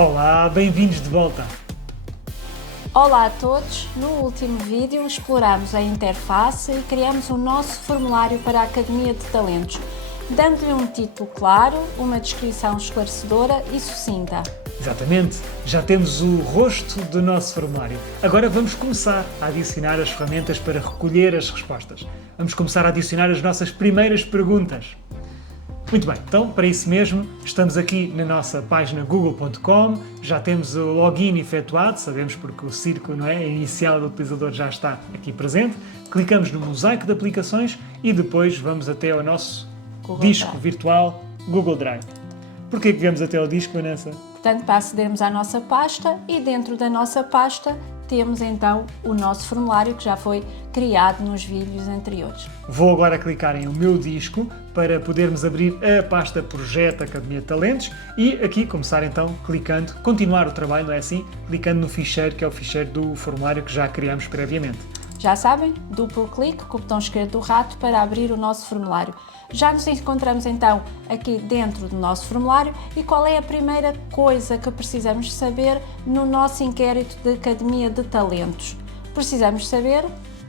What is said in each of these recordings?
Olá, bem-vindos de volta! Olá a todos! No último vídeo explorámos a interface e criamos o nosso formulário para a Academia de Talentos, dando-lhe um título claro, uma descrição esclarecedora e sucinta. Exatamente, já temos o rosto do nosso formulário. Agora vamos começar a adicionar as ferramentas para recolher as respostas. Vamos começar a adicionar as nossas primeiras perguntas. Muito bem, então para isso mesmo estamos aqui na nossa página google.com, já temos o login efetuado, sabemos porque o círculo inicial do utilizador já está aqui presente. Clicamos no mosaico de aplicações e depois vamos até ao nosso disco virtual Google Drive. Porquê que vamos até ao disco, Vanessa? Portanto, para acedermos à nossa pasta e dentro da nossa pasta temos então o nosso formulário que já foi criado nos vídeos anteriores. Vou agora clicar em o meu disco para podermos abrir a pasta Projeto Academia de Talentos e aqui começar então clicando, continuar o trabalho, não é assim? Clicando no ficheiro que é o ficheiro do formulário que já criamos previamente. Já sabem, duplo clique com o botão esquerdo do rato para abrir o nosso formulário. Já nos encontramos então aqui dentro do nosso formulário e qual é a primeira coisa que precisamos saber no nosso inquérito de Academia de Talentos? Precisamos saber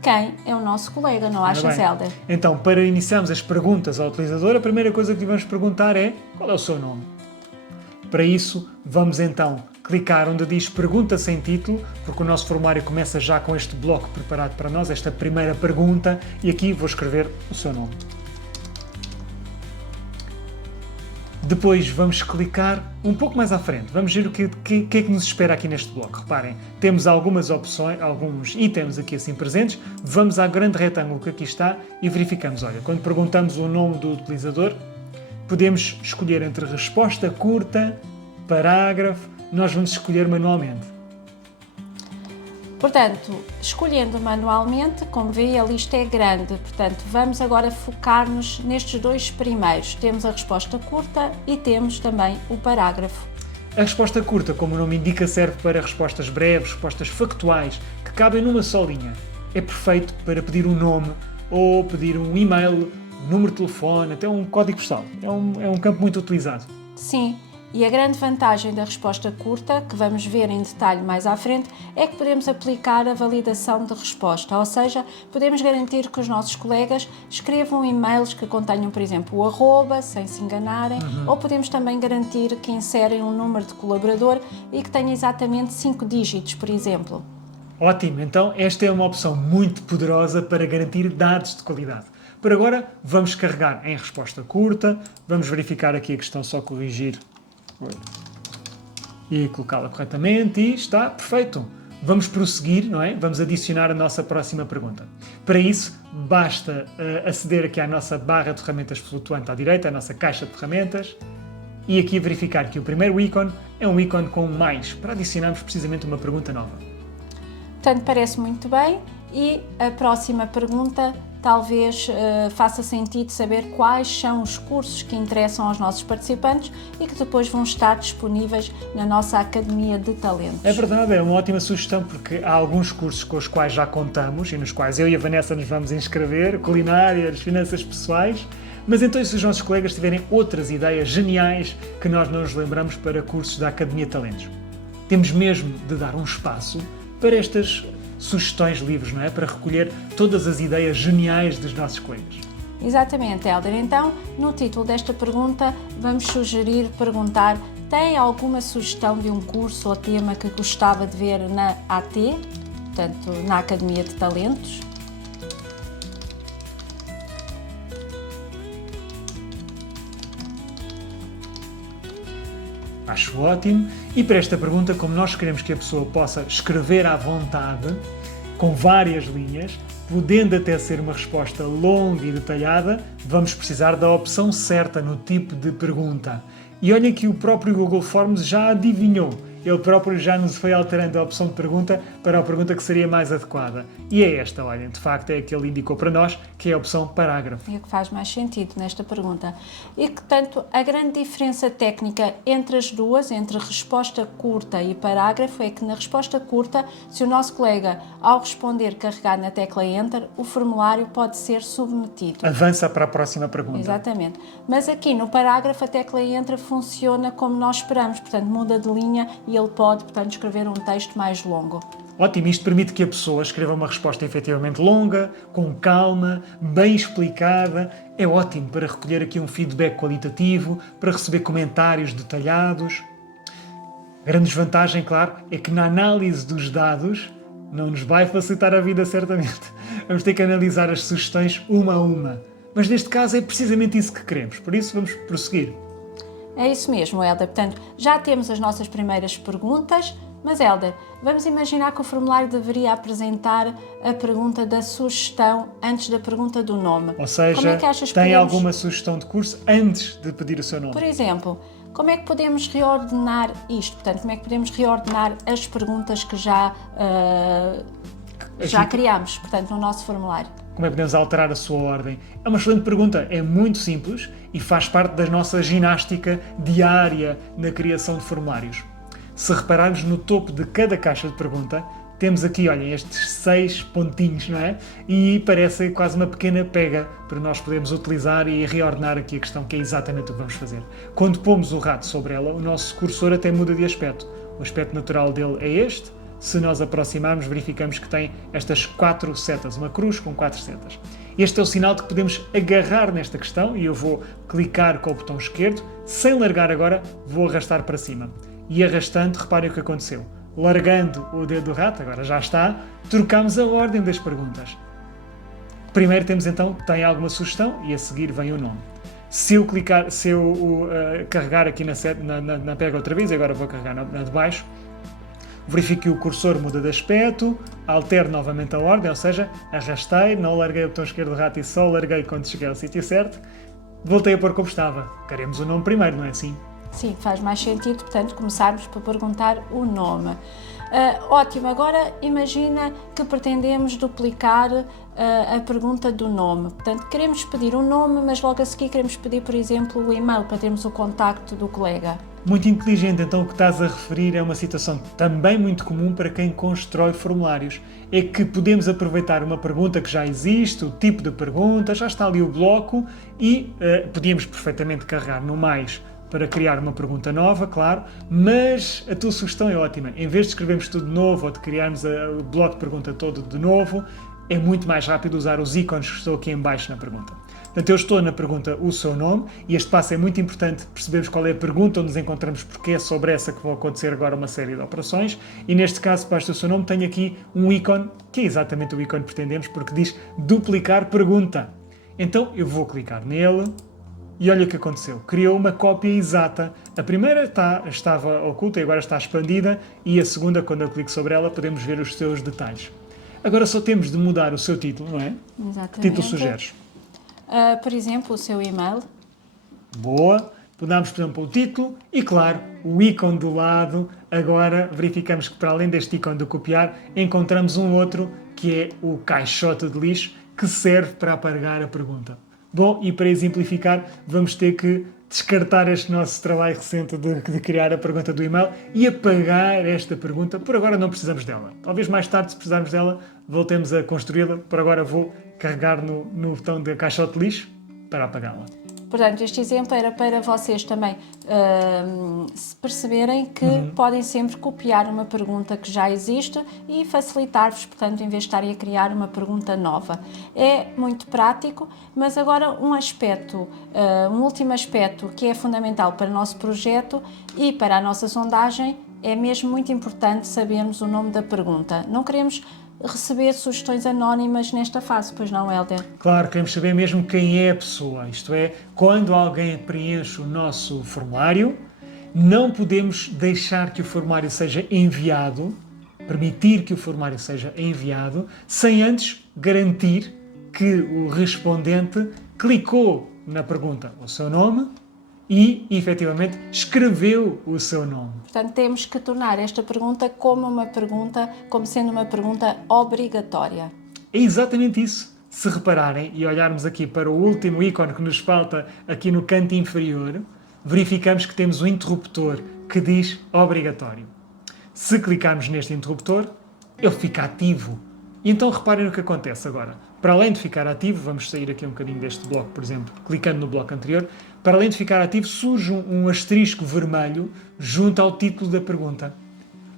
quem é o nosso colega, não achas, Hélder? Então, para iniciarmos as perguntas ao utilizador, a primeira coisa que vamos perguntar é qual é o seu nome? Para isso, vamos então clicar onde diz Pergunta sem título, porque o nosso formulário começa já com este bloco preparado para nós, esta primeira pergunta, e aqui vou escrever o seu nome. Depois vamos clicar um pouco mais à frente, vamos ver o que é que nos espera aqui neste bloco. Reparem, temos algumas opções, alguns itens aqui assim presentes, vamos ao grande retângulo que aqui está e verificamos, olha, quando perguntamos o nome do utilizador, podemos escolher entre resposta curta, parágrafo, nós vamos escolher manualmente. Portanto, escolhendo manualmente, como vê, a lista é grande, portanto, vamos agora focar-nos nestes dois primeiros. Temos a resposta curta e temos também o parágrafo. A resposta curta, como o nome indica, serve para respostas breves, respostas factuais, que cabem numa só linha. É perfeito para pedir um nome ou pedir um e-mail, um número de telefone, até um código postal. É um campo muito utilizado. Sim. E a grande vantagem da resposta curta, que vamos ver em detalhe mais à frente, é que podemos aplicar a validação de resposta, ou seja, podemos garantir que os nossos colegas escrevam e-mails que contenham, por exemplo, o arroba, sem se enganarem, ou podemos também garantir que inserem um número de colaborador e que tenha exatamente 5 dígitos, por exemplo. Ótimo, então esta é uma opção muito poderosa para garantir dados de qualidade. Por agora, vamos carregar em resposta curta, vamos verificar aqui a questão, só corrigir e colocá-la corretamente e está perfeito. Vamos prosseguir, não é? Vamos adicionar a nossa próxima pergunta. Para isso, basta aceder aqui à nossa barra de ferramentas flutuante à direita, à nossa caixa de ferramentas, e aqui verificar que o primeiro ícone é um ícone com mais, para adicionarmos precisamente uma pergunta nova. Portanto, parece muito bem e a próxima pergunta talvez faça sentido saber quais são os cursos que interessam aos nossos participantes e que depois vão estar disponíveis na nossa Academia de Talentos. É verdade, é uma ótima sugestão porque há alguns cursos com os quais já contamos e nos quais eu e a Vanessa nos vamos inscrever, culinárias, finanças pessoais, mas então e se os nossos colegas tiverem outras ideias geniais que nós não nos lembramos para cursos da Academia de Talentos? Temos mesmo de dar um espaço para estas sugestões livres, não é? Para recolher todas as ideias geniais dos nossos colegas. Exatamente, Hélder. Então, no título desta pergunta, vamos sugerir perguntar: tem alguma sugestão de um curso ou tema que gostava de ver na AT, portanto, na Academia de Talentos? Acho ótimo. E para esta pergunta, como nós queremos que a pessoa possa escrever à vontade, com várias linhas, podendo até ser uma resposta longa e detalhada, vamos precisar da opção certa no tipo de pergunta. E olhem que o próprio Google Forms já adivinhou ele próprio já nos foi alterando a opção de pergunta para a pergunta que seria mais adequada. E é esta, olhem, de facto é a que ele indicou para nós, que é a opção parágrafo. É o que faz mais sentido nesta pergunta. E que, tanto, a grande diferença técnica entre as duas, entre resposta curta e parágrafo, é que na resposta curta, se o nosso colega, ao responder, carregar na tecla Enter, o formulário pode ser submetido. Avança para a próxima pergunta. Exatamente. Mas aqui no parágrafo a tecla Enter funciona como nós esperamos, portanto muda de linha e ele pode, portanto, escrever um texto mais longo. Ótimo, isto permite que a pessoa escreva uma resposta efetivamente longa, com calma, bem explicada. É ótimo para recolher aqui um feedback qualitativo, para receber comentários detalhados. A grande desvantagem, claro, é que na análise dos dados não nos vai facilitar a vida, certamente. Vamos ter que analisar as sugestões uma a uma. Mas neste caso é precisamente isso que queremos, por isso vamos prosseguir. É isso mesmo, Hélder. Portanto, já temos as nossas primeiras perguntas, mas, Hélder, vamos imaginar que o formulário deveria apresentar a pergunta da sugestão antes da pergunta do nome. Ou seja, como é que achas que tem podemos... alguma sugestão de curso antes de pedir o seu nome? Por exemplo, como é que podemos reordenar isto? Portanto, como é que podemos reordenar as perguntas que já criámos, portanto, no nosso formulário? Como é que podemos alterar a sua ordem? É uma excelente pergunta, é muito simples e faz parte da nossa ginástica diária na criação de formulários. Se repararmos no topo de cada caixa de pergunta, temos aqui, olhem, estes 6 pontinhos, não é? E parece quase uma pequena pega para nós podermos utilizar e reordenar aqui a questão, que é exatamente o que vamos fazer. Quando pomos o rato sobre ela, o nosso cursor até muda de aspecto. O aspecto natural dele é este. Se nós aproximarmos, verificamos que tem estas 4 setas, uma cruz com 4 setas. Este é o sinal de que podemos agarrar nesta questão e eu vou clicar com o botão esquerdo, sem largar agora, vou arrastar para cima. E arrastando, reparem o que aconteceu. Largando o dedo do rato, agora já está, trocamos a ordem das perguntas. Primeiro temos então, tem alguma sugestão e a seguir vem o nome. Se eu carregar aqui na pega outra vez, agora vou carregar na de baixo, verifico que o cursor muda de aspecto, altero novamente a ordem, ou seja, arrastei, não larguei o botão esquerdo do rato e só larguei quando cheguei ao sítio certo, voltei a pôr como estava. Queremos o nome primeiro, não é assim? Sim, faz mais sentido, portanto, começarmos por perguntar o nome. Ótimo, agora imagina que pretendemos duplicar a pergunta do nome. Portanto, queremos pedir o nome, mas logo a seguir queremos pedir, por exemplo, o e-mail para termos o contacto do colega. Muito inteligente, então o que estás a referir é uma situação também muito comum para quem constrói formulários. É que podemos aproveitar uma pergunta que já existe, o tipo de pergunta, já está ali o bloco e podíamos perfeitamente carregar no mais para criar uma pergunta nova, claro, mas a tua sugestão é ótima. Em vez de escrevermos tudo de novo ou de criarmos o bloco de pergunta todo de novo, é muito mais rápido usar os ícones que estou aqui em baixo na pergunta. Portanto, eu estou na pergunta o seu nome e este passo é muito importante percebermos qual é a pergunta onde nos encontramos, porque é sobre essa que vão acontecer agora uma série de operações e neste caso, debaixo do seu nome, tenho aqui um ícone, que é exatamente o ícone que pretendemos, porque diz duplicar pergunta. Então eu vou clicar nele e olha o que aconteceu. Criou uma cópia exata. A primeira estava oculta e agora está expandida e a segunda, quando eu clico sobre ela, podemos ver os seus detalhes. Agora só temos de mudar o seu título, não é? Exatamente. Que título sugeres? Por exemplo, o seu e-mail. Boa. Mudamos, por exemplo, o título e, claro, o ícone do lado. Agora verificamos que, para além deste ícone de copiar, encontramos um outro, que é o caixote de lixo, que serve para apagar a pergunta. Bom, e para exemplificar, vamos ter que descartar este nosso trabalho recente de criar a pergunta do e-mail e apagar esta pergunta. Por agora não precisamos dela. Talvez mais tarde, se precisarmos dela, voltemos a construí-la. Por agora vou carregar no botão da caixote de lixo para apagá-la. Portanto, este exemplo era para vocês também se perceberem que podem sempre copiar uma pergunta que já existe e facilitar-vos, portanto, em vez de estarem a criar uma pergunta nova. É muito prático, mas agora um último aspecto que é fundamental para o nosso projeto e para a nossa sondagem, é mesmo muito importante sabermos o nome da pergunta. Não queremos receber sugestões anónimas nesta fase, pois não, Hélder? Claro, queremos saber mesmo quem é a pessoa, isto é, quando alguém preenche o nosso formulário, não podemos deixar que o formulário seja enviado, permitir que o formulário seja enviado, sem antes garantir que o respondente clicou na pergunta o seu nome e, efetivamente, escreveu o seu nome. Portanto, temos que tornar esta pergunta como sendo uma pergunta obrigatória. É exatamente isso. Se repararem e olharmos aqui para o último ícone que nos falta aqui no canto inferior, verificamos que temos um interruptor que diz obrigatório. Se clicarmos neste interruptor, ele fica ativo. E então reparem no que acontece agora. Para além de ficar ativo, vamos sair aqui um bocadinho deste bloco, por exemplo, clicando no bloco anterior, para além de ficar ativo, surge um asterisco vermelho junto ao título da pergunta.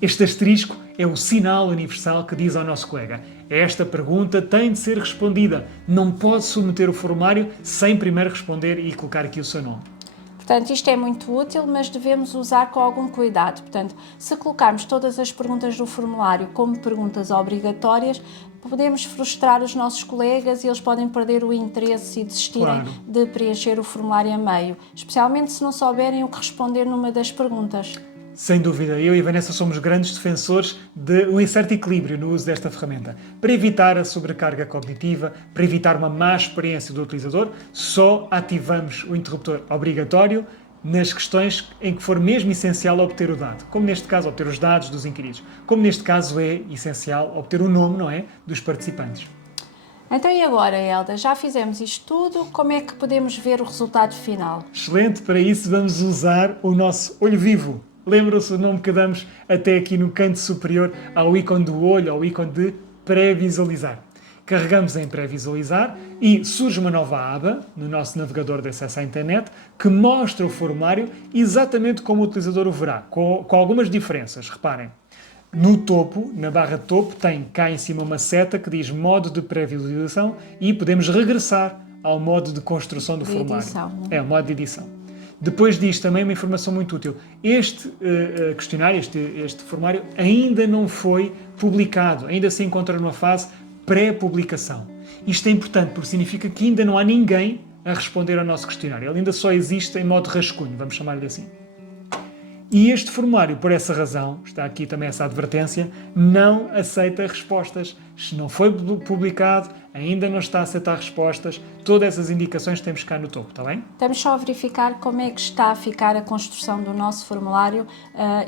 Este asterisco é o sinal universal que diz ao nosso colega: esta pergunta tem de ser respondida, não pode submeter o formulário sem primeiro responder e colocar aqui o seu nome. Portanto, isto é muito útil, mas devemos usar com algum cuidado. Portanto, se colocarmos todas as perguntas do formulário como perguntas obrigatórias, podemos frustrar os nossos colegas e eles podem perder o interesse e desistirem de preencher o formulário a meio, especialmente se não souberem o que responder numa das perguntas. Sem dúvida, eu e a Vanessa somos grandes defensores de um certo equilíbrio no uso desta ferramenta. Para evitar a sobrecarga cognitiva, para evitar uma má experiência do utilizador, só ativamos o interruptor obrigatório nas questões em que for mesmo essencial obter o dado. Como neste caso, obter os dados dos inquiridos. Como neste caso é essencial obter o nome, não é, dos participantes. Então e agora, Elda? Já fizemos isto tudo, como é que podemos ver o resultado final? Excelente, para isso vamos usar o nosso olho vivo. Lembram-se o nome que damos até aqui no canto superior ao ícone do olho, ao ícone de pré-visualizar. Carregamos em pré-visualizar e surge uma nova aba no nosso navegador de acesso à internet que mostra o formulário exatamente como o utilizador o verá, com algumas diferenças. Reparem, no topo, na barra de topo, tem cá em cima uma seta que diz modo de pré-visualização e podemos regressar ao modo de construção do formulário. Edição, não? É o modo de edição. Depois disto, também uma informação muito útil. Este questionário, este formulário, ainda não foi publicado, ainda se encontra numa fase pré-publicação. Isto é importante porque significa que ainda não há ninguém a responder ao nosso questionário. Ele ainda só existe em modo rascunho, vamos chamar-lhe assim. E este formulário, por essa razão, está aqui também essa advertência, não aceita respostas. Se não foi publicado, ainda não está a aceitar respostas. Todas essas indicações temos cá no topo, está bem? Estamos só a verificar como é que está a ficar a construção do nosso formulário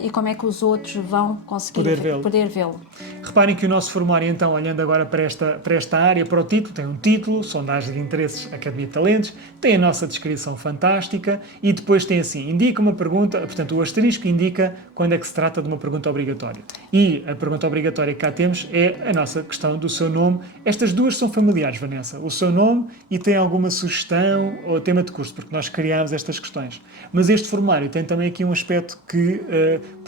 e como é que os outros vão conseguir poder vê-lo. Reparem que o nosso formulário, então, olhando agora para esta área, para o título, tem um título, sondagem de interesses, Academia de Talentos, tem a nossa descrição fantástica e depois tem assim, indica uma pergunta, portanto o asterisco indica quando é que se trata de uma pergunta obrigatória. E a pergunta obrigatória que cá temos é a nossa questão do seu nome. Estas duas são familiares, Vanessa, o seu nome e tem alguma sugestão ou tema de curso, porque nós criámos estas questões. Mas este formulário tem também aqui um aspecto que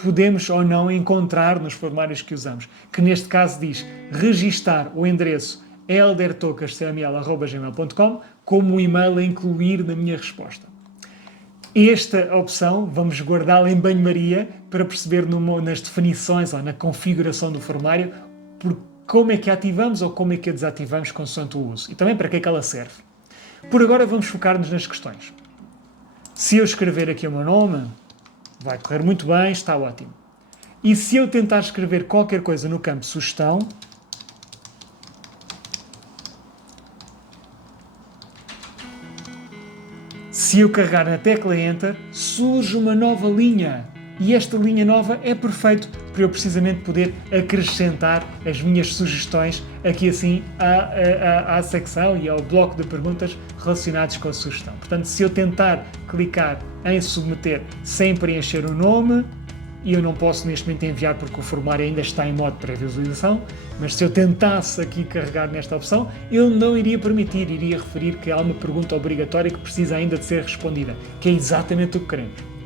podemos ou não encontrar nos formulários que usamos, que neste caso diz registar o endereço eldertocascml@gmail.com como um e-mail a incluir na minha resposta. Esta opção vamos guardá-la em banho-maria para perceber nas definições ou na configuração do formulário como é que a ativamos ou como é que a desativamos consoante o uso e também para que é que ela serve. Por agora vamos focar-nos nas questões. Se eu escrever aqui o meu nome, vai correr muito bem, está ótimo. E se eu tentar escrever qualquer coisa no campo sugestão, se eu carregar na tecla Enter, surge uma nova linha. E esta linha nova é perfeito para eu precisamente poder acrescentar as minhas sugestões aqui assim à secção e ao bloco de perguntas relacionados com a sugestão. Portanto, se eu tentar clicar em submeter sem preencher o nome, e eu não posso neste momento enviar porque o formulário ainda está em modo pré-visualização, mas se eu tentasse aqui carregar nesta opção, ele não iria permitir, iria referir que há uma pergunta obrigatória que precisa ainda de ser respondida, que é exatamente o que queremos.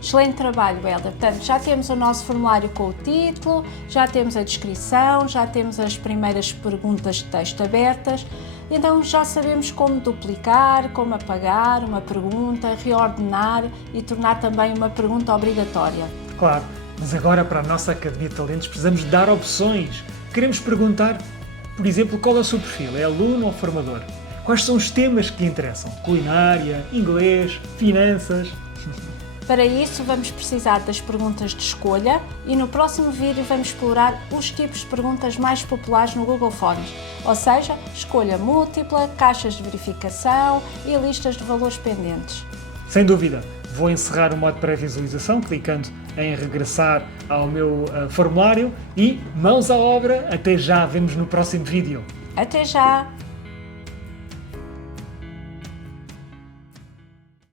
Excelente trabalho, Elda. Portanto, já temos o nosso formulário com o título, já temos a descrição, já temos as primeiras perguntas de texto abertas, então já sabemos como duplicar, como apagar uma pergunta, reordenar e tornar também uma pergunta obrigatória. Claro, mas agora para a nossa Academia de Talentos precisamos dar opções. Queremos perguntar, por exemplo, qual é o seu perfil? É aluno ou formador? Quais são os temas que lhe interessam? Culinária, inglês, finanças? Para isso vamos precisar das perguntas de escolha e no próximo vídeo vamos explorar os tipos de perguntas mais populares no Google Forms, ou seja, escolha múltipla, caixas de verificação e listas de valores pendentes. Sem dúvida, vou encerrar o modo pré-visualização, clicando em regressar ao meu formulário e mãos à obra. Até já, vemos no próximo vídeo. Até já!